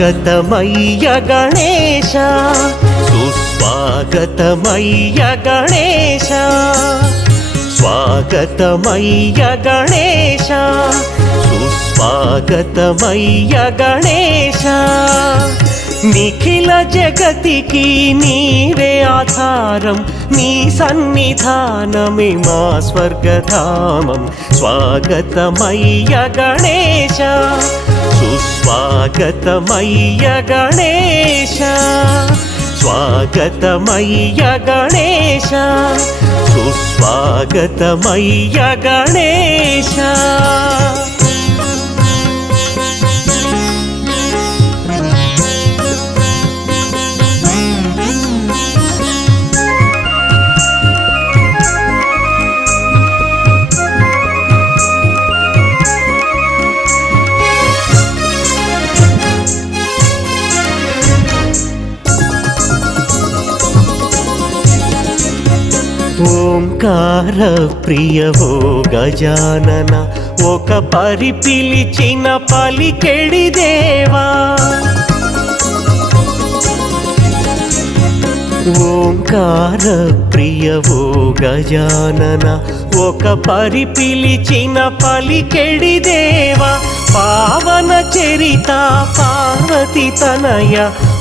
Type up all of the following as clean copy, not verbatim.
స్వాగతమయ్య గణేశ సుస్వాగతమయ్య గణేశ స్వాగతమయ్య గణేశ సుస్వాగతమయ్య గణేశ నిఖిల జగతికి నీవే ఆధారం నీ సన్నిధానమే మా స్వర్గధామం స్వాగతమయ్య గణేశ సుస్వాగతమయ్య గణేశ స్వాగతమయ్య గణేశ సుస్వాగతమయ్య గణేశ ఓంకార ప్రియవో గజానన ఒక పరి పిలిచిన పలికెడి దేవా ఓంకార ప్రియవో గజానన ఒక పరి పిలిచిన పలికెడి దేవా పావన చరిత పార్వతి తనయ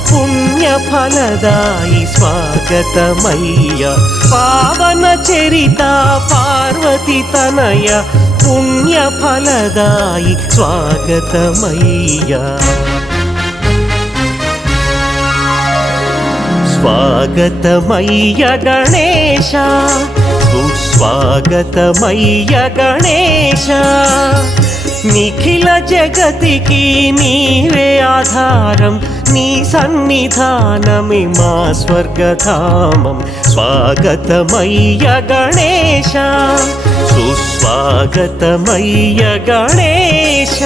పుణ్య ఫలదాయి స్వాగతమయ్య పావన చరిత పార్వతి తనయ పుణ్య ఫలదాయి స్వాగతమయ్య స్వాగతమయ్య గణేశ సుస్వాగతమయ్య గణేశ నిఖిల జగతికి నీవే ఆధారం నీ సన్నిధానమే మా స్వర్గధామం స్వాగతమయ్య గణేశ సుస్వాగతమయ్య గణేశ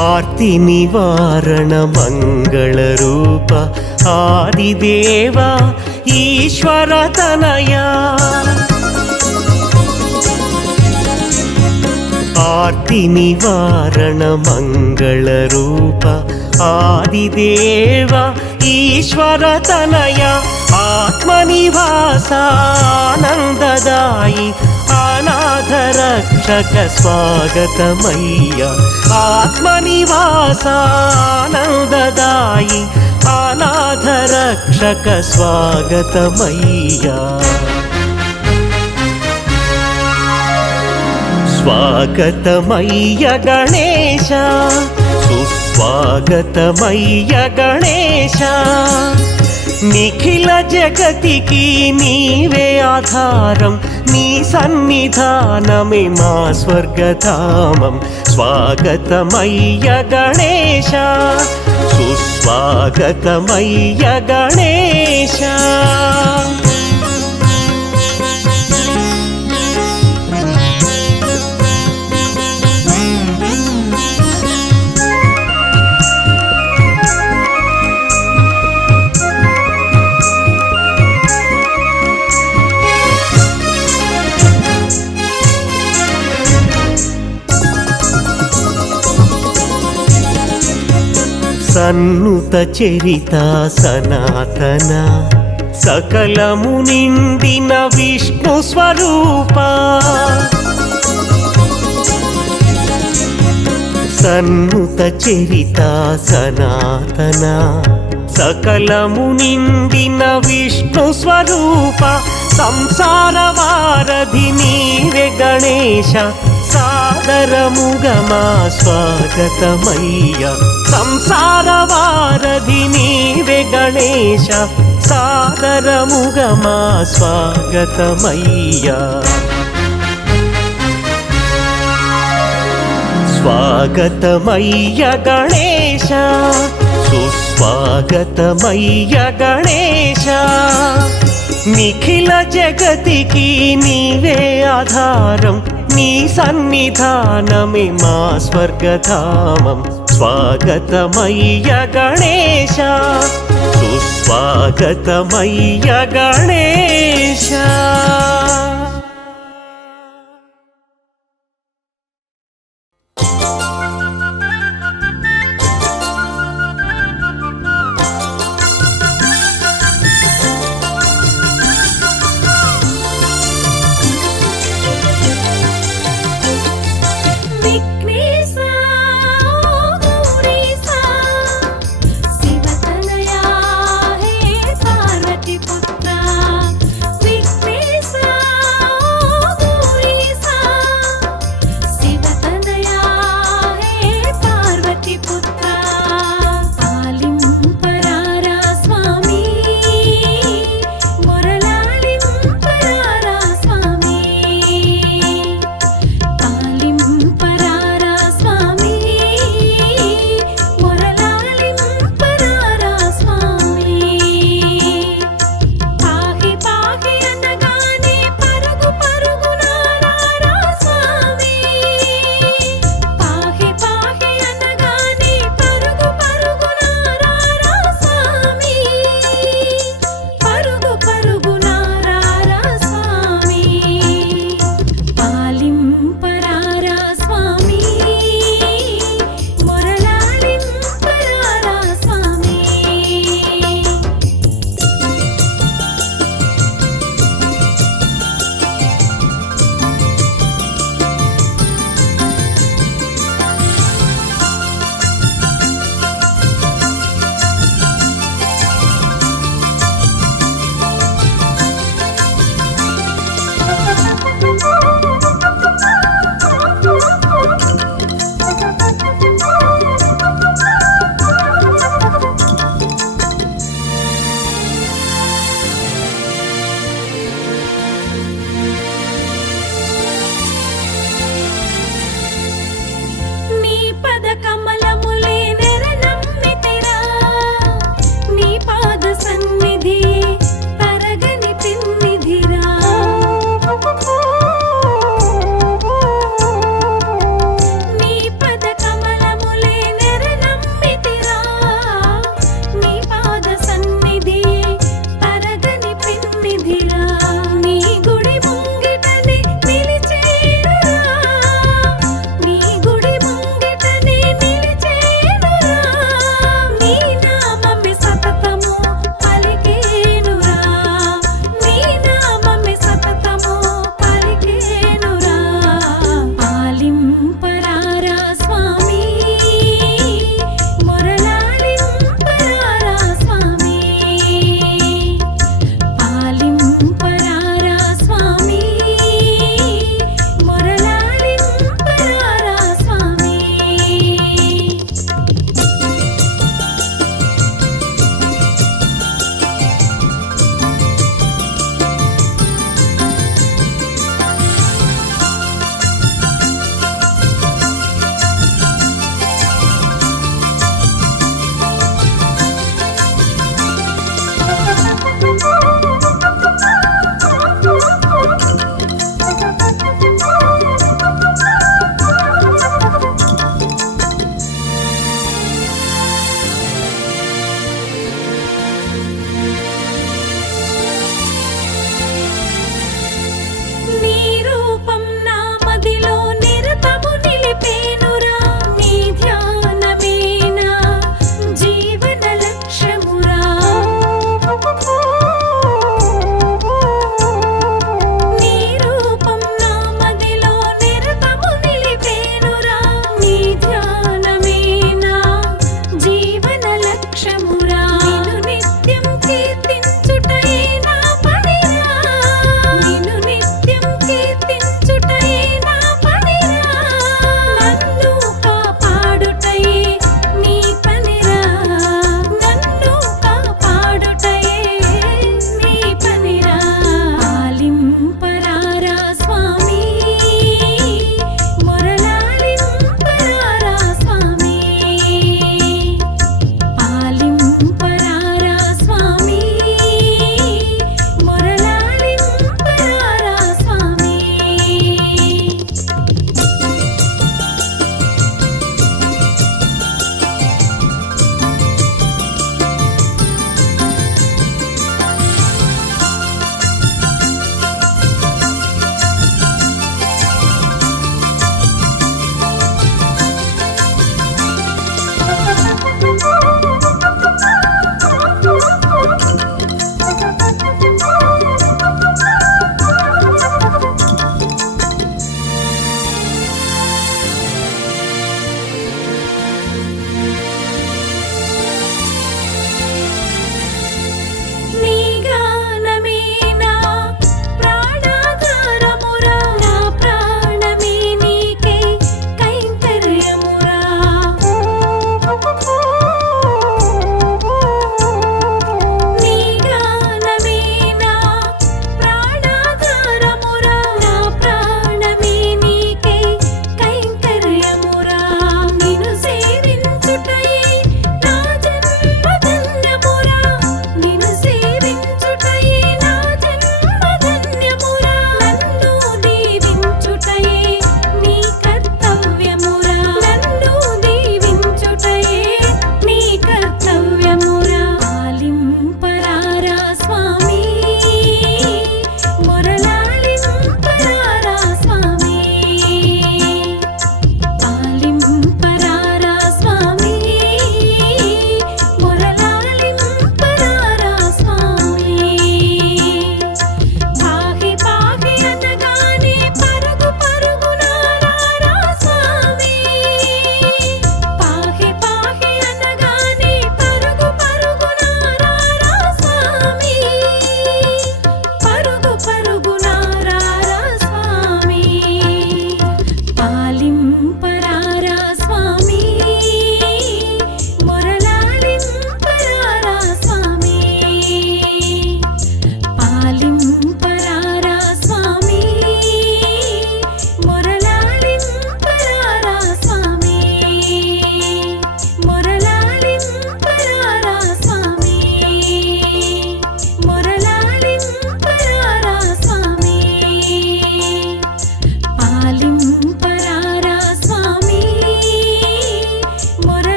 ఆర్తి నివారణ మంగళ రూప ఆదిదేవ ఈశ్వర తనయా ఆర్తి నివారణ మంగళ రూప ఆదిదేవ ఈశ్వర తనయా ఆత్మనివాస ఆనందదాయి అనాథ రక్షక స్వాగతమయ్య ఆత్మనివాస ఆనందదాయి అనాథ రక్షక స్వాగతమయ్య స్వాగతమయ్య గణేశ సుస్వాగతమయ్య గణేశ నిఖిల జగతికి నీవే ఆధారం నీ సన్నిధానమే మా స్వర్గధామం స్వాగతమయ్య గణేశ సుస్వాగతమయ్య గణేశ సన్నుత చరిత సనాతన సకలము నిండిన విష్ణు స్వరూప సన్నుత చరిత సనాతన సకలము నిండిన విష్ణు స్వరూప సంసార వారధి నీవే గణేశ సాదరముగా మా స్వాగతమయ్య సంసార వారధి నీవే గణేశ సాదరముగా మా స్వాగతమయ్య స్వాగతమయ్య గణేశ సుస్వాగతమయ్య గణేశ నిఖిల జగతికి నీవే ఆధారం, నీ సన్నిధానమే మా స్వర్గధామం. స్వాగతమయ్య గణేశ, సుస్వాగతమయ్య గణేశ. పుత్ర విఘ్నేశ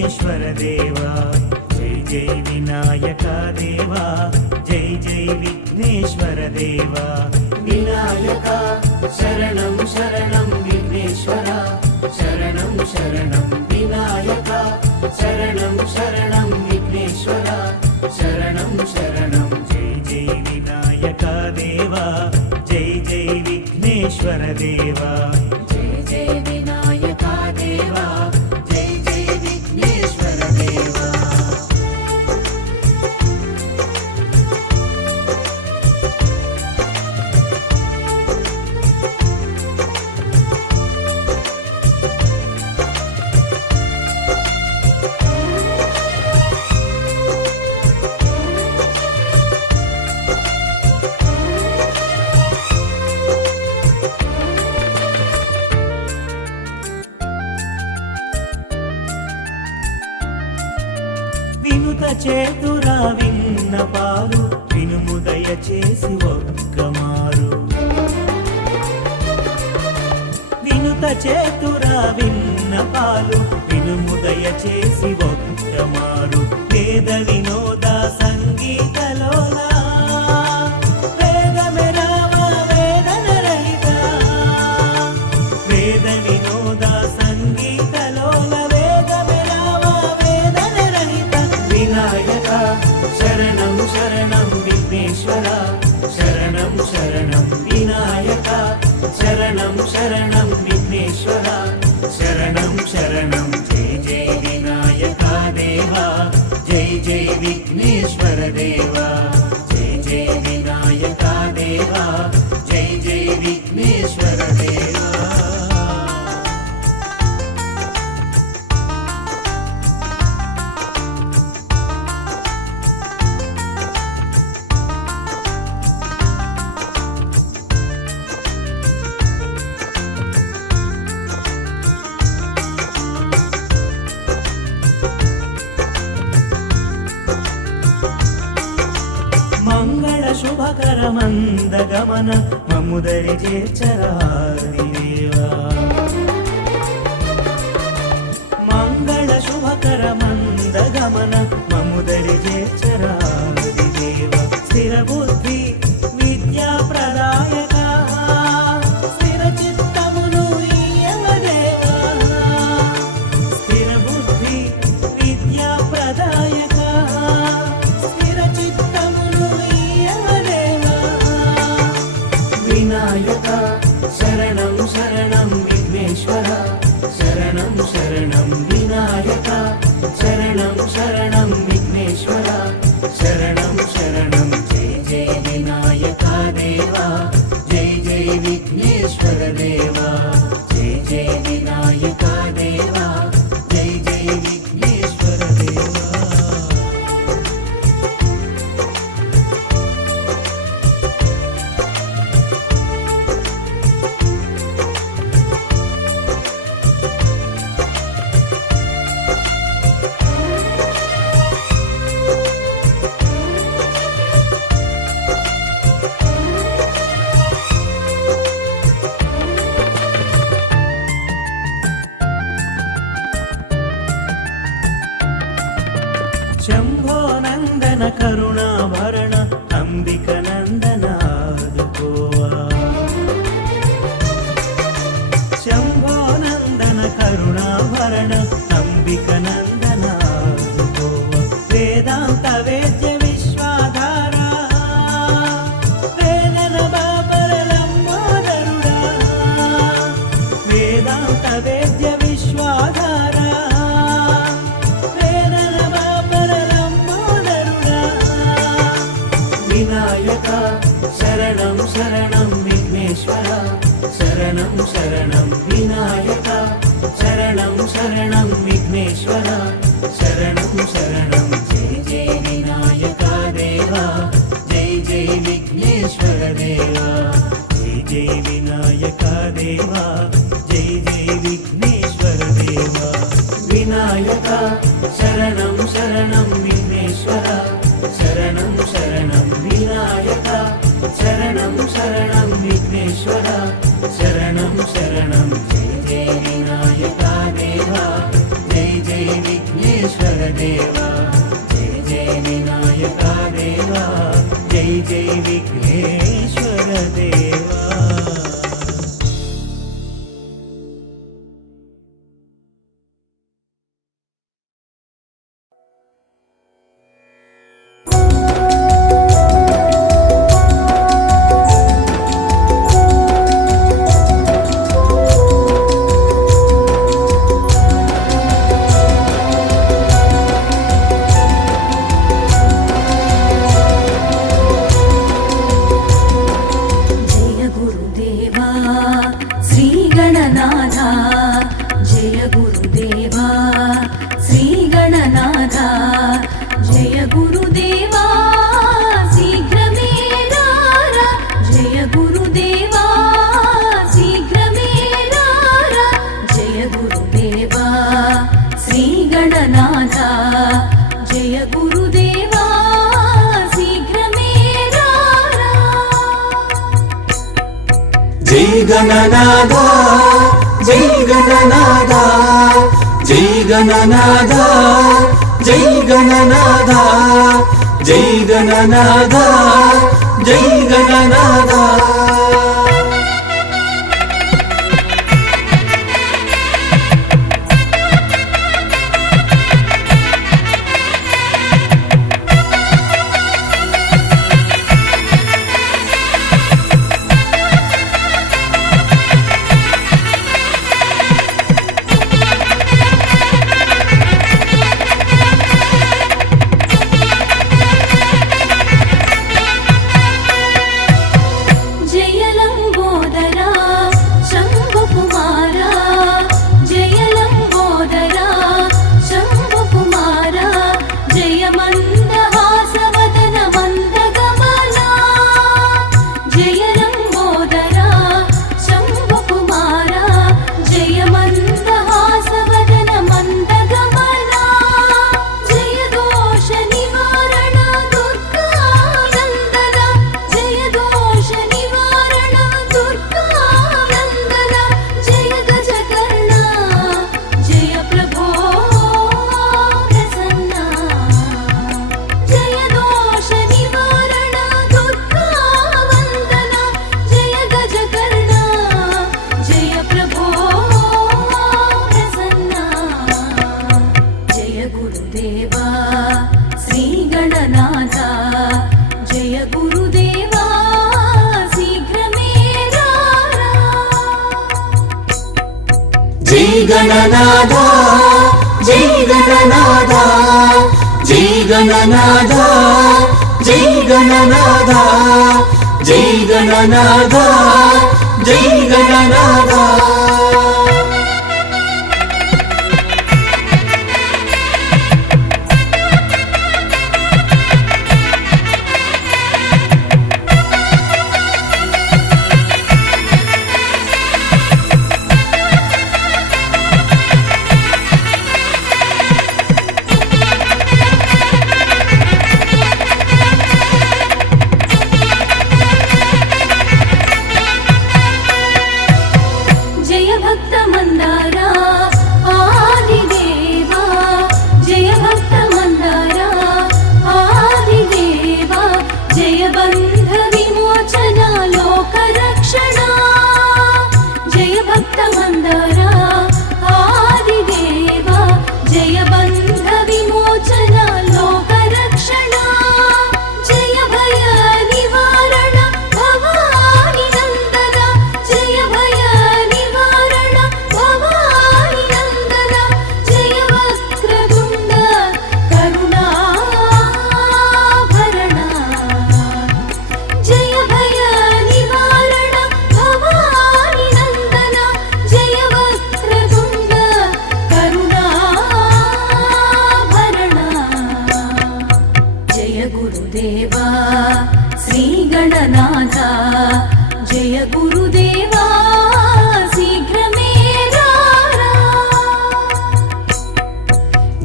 విఘ్నేశ్వర దేవా జై జై వినాయక దేవా జై జై విఘ్నేశ్వర దేవా వినాయక శరణం శరణం విఘ్నేశ్వర శరణం శరణం వినాయక శరణం శరణం విఘ్నేశ్వర శరణం శరణం జై జై వినాయక దేవా జై జై విఘ్నేశ్వర దేవా జయ జయ వినాయక దేవా జయ జయ విఘ్నేశ్వర దేవా వినుత చేతురా విన్నపాలు వినుముదయ చేసి ఒక్కమారు వినుత చేతురా విన్నపాలు వినుముదయ చేసి ఒక్కమారు వేద వినోద సంగీతలోలా వేదమే రామ వేదన రహిత వేద వినోద సంగీతలోల వేదమే రామ వేదన రహిత వినాయక శరణం శరణం విఘ్నేశ్వర శరణం శరణం వినాయక శరణం శరణం విఘ్నేశ్వర శరణం శరణం జయ జయ వినాయక దేవా జయ జయ విఘ్నేశ్వర దేవా జయ జయ వినాయక దేవా జయ జయ విఘ్నేశ్వర దేవా మంగళ శుభకర మందగమన మమ్ముదరి చేర్చరాదిదేవా మంగళ శుభకర మందగమన మమ్ముదరి చేర్చరాదిదేవా స్థిర బుద్ధి విద్యా ప్రదాయక స్థిర చిత్తమును ఇయ్యవదేవా స్థిర బుద్ధి విద్యా ప్రదాయక స్థిర చిత్తమును ఇయ్యవదేవా వినాయక శరణం శరణం విఘ్నేశ్వర శరణం శరణం వినాయక శరణం శరణం విఘ్నేశ్వర శరణం శరణం జయ జయ వినాయక దేవా జయ జయ విఘ్నేశ్వర దేవా జయ జయ వినాయక దేవా జయ జయ విఘ్నేశ్వర దేవా శంభో నందన కరుణాభరణ అంబిక నందన ఆదుకోవా శంభో నందన కరుణాభరణ అంబిక నందన ఆదుకోవా వేదాంత వేద్య విశ్వాధారా వేదన బాపరలంబోదరుడా వేదాంత వేద్య విశ్వాధారా వినాయక శరణం శరణం విఘ్నేశ్వర శరణం శరణం వినాయక శరణం శరణం విఘ్నేశ్వర శరణం శరణం జయ జయ వినాయక దేవా జయ జయ విఘ్నేశ్వర దేవా జై జై వినాయక దేవా జై జై విఘ్నేశ్వర దేవా వినాయక శరణం శరణం విఘ్నేశ్వర శరణం శరణం వినాయక శరణం శరణం విఘ్నేశ్వర శరణం శరణం జయ జయ వినాయక దేవా జయ జయ విఘ్నేశ్వర విఘ్నేశ్వర దేవా జై జై వినాయక దేవా జై జై విఘ్నేశ్వర దేవా. జై గణనాథ జై గణనాథ జై గణనాథ జై గణనాథ జై గణనాథ జై గణనాథ. జై గణనాథ జై గణనాథ జై గణనాథ జై గణనాథ జై గణనాథ జై గణనాథ.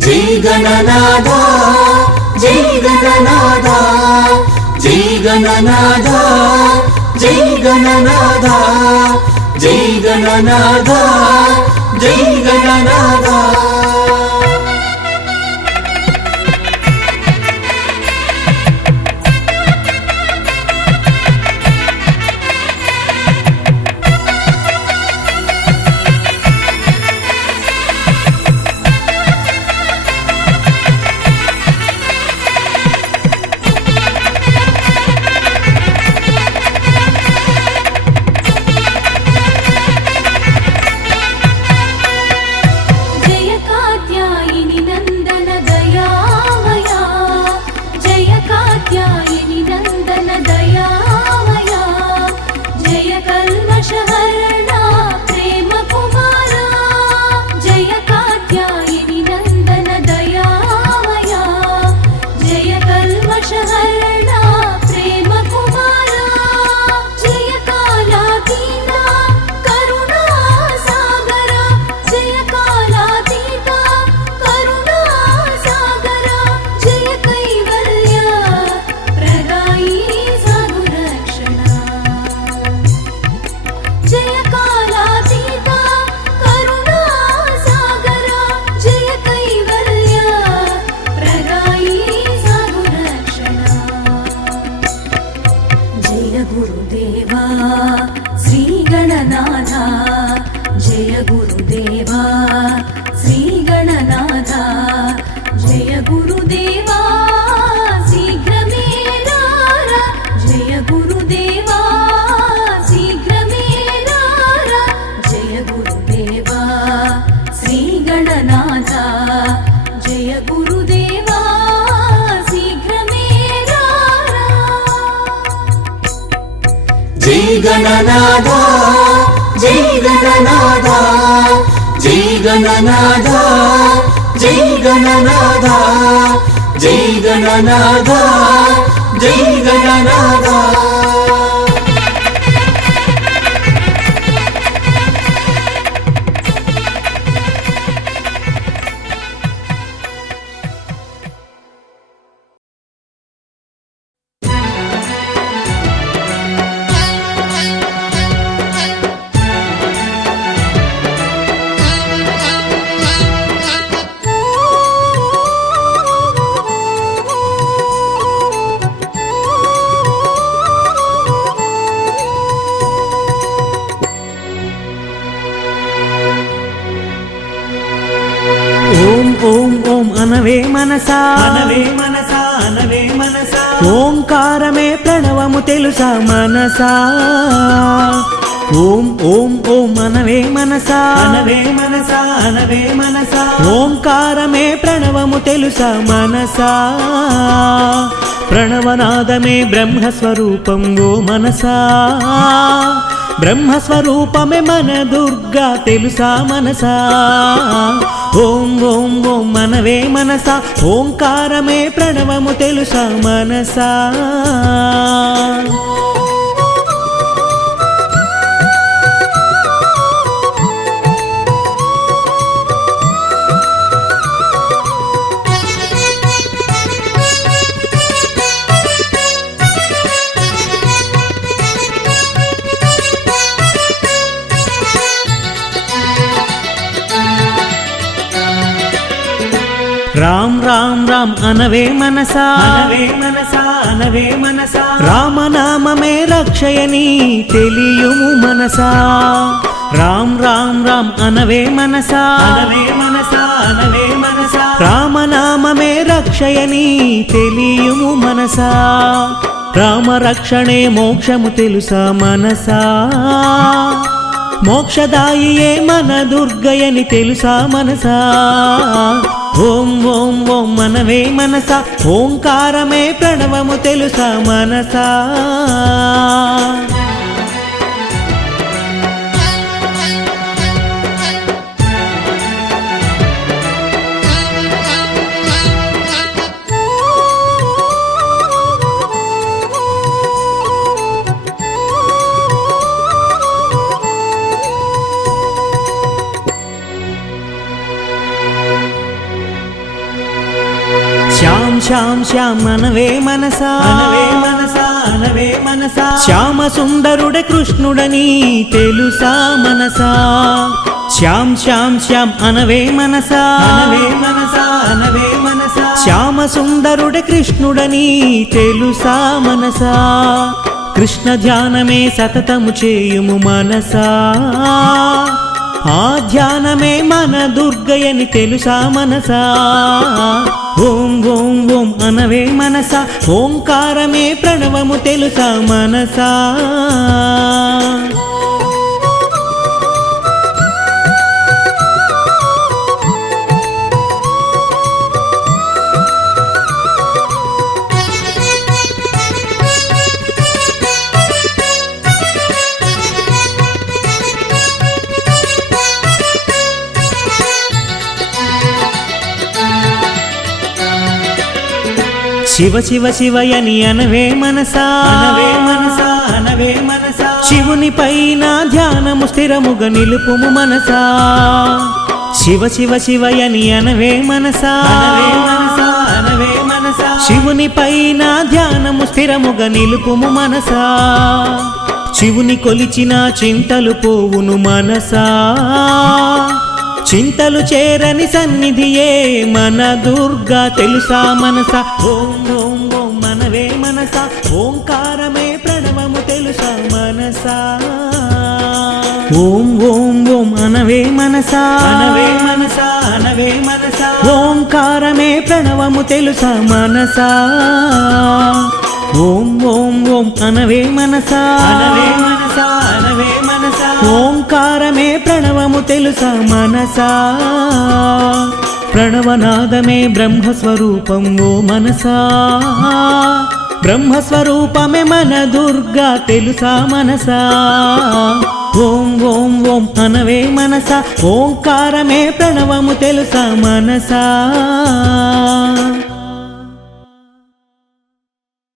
జై గణనాథ జై గణనాథ జై గణనాథ జై గణనాథ జై గణనాథ జై గణనాథ. గణనాథ జై గణనాథ జై గణనాథ జై గణనాథ జై గణనాథ జై గణనాథ ఓం ఓం ఓం అనవే మనసా అనవే మనసా అనవే మనసా ఓంకారమే ప్రణవము తెలుసా మనసా ఓం ఓం ఓం అనవే మనసా అనవే మనసా అనవే మనసా ఓంకారమే ప్రణవము తెలుసా మనసా ప్రణవనాదమే బ్రహ్మస్వరూపం ఓ మనసా బ్రహ్మస్వరూపమే మన దుర్గా తెలుసా మనసా ఓం ఓం ఓం మనవే మనసా ఓంకారమే ప్రణవము తెలుసా మనసా రామ్ రామ్ రామ్ అనవే మనసా అనవే మనసా అనవే మనసా రామనామమే రక్షయని తెలియుము మనసా రామ్ రామ్ రామ్ అనవే మనసా అనవే మనసా అనవే మనసా రామనామమే రక్షయని తెలియుము మనసా రామరక్షణే మోక్షము తెలుసా మనసా మోక్షదాయియే మన దుర్గయని తెలుసా మనసా ఓం ఓం ఓం మనవే మనసా ఓంకారమే ప్రణవము తెలుసా మనసా శ్యామ్ శ్యామ్ శ్యామ్ అనవే మనసా అనవే మనసా అనవే మనసా శ్యామ సుందరుడ కృష్ణుడని తెలుసా మనసా శ్యామ్ శ్యామ్ శ్యామ్ అనవే మనసా అనవే మనసా అనవే మనసా శ్యామ సుందరుడ కృష్ణుడని తెలుసా మనసా కృష్ణ ధ్యానమే సతతము చేయుము మనసా ఆ ధ్యానమే మన దుర్గయని తెలుసా మనసా ఓం ఓం ఓం అనవే మనసా ఓంకారమే ప్రణవము తెలుసా మనసా శివ శివ శివయని అనవే మనసా అనవే మనసా అనవే మనసా శివుని పైన ధ్యానము స్థిరముగా నిలుపుము మనసా శివ శివ శివయని అనవే మనసా అనవే మనసా అనవే మనసా శివుని పైన ధ్యానము స్థిరముగా నిలుపుము మనసా శివుని కొలిచిన చింతలు పోవును మనసా చింతలు చేరని సన్నిధియే మన దుర్గా తెలుసా మనసా ఓం ఓం ఓం మనవే మనసా ఓంకారమే ప్రణవము తెలుసా మనసా ఓం ఓం ఓం అనవే మనసా అనవే మనసా అనవే మనసా ఓంకారమే ప్రణవము తెలుసా మనసా ఓం ఓం ఓం అనవే మనసా అనవే మనసా అనవే మనసా ఓంకారమే ప్రణవము తెలుసా మనసా ప్రణవనాదమే బ్రహ్మస్వరూపం ఓ మనసా బ్రహ్మస్వరూపమే మన దుర్గా తెలుసా మనసా ఓం ఓం ఓం అనవే మనసా ఓంకారమే ప్రణవము తెలుసా మనసా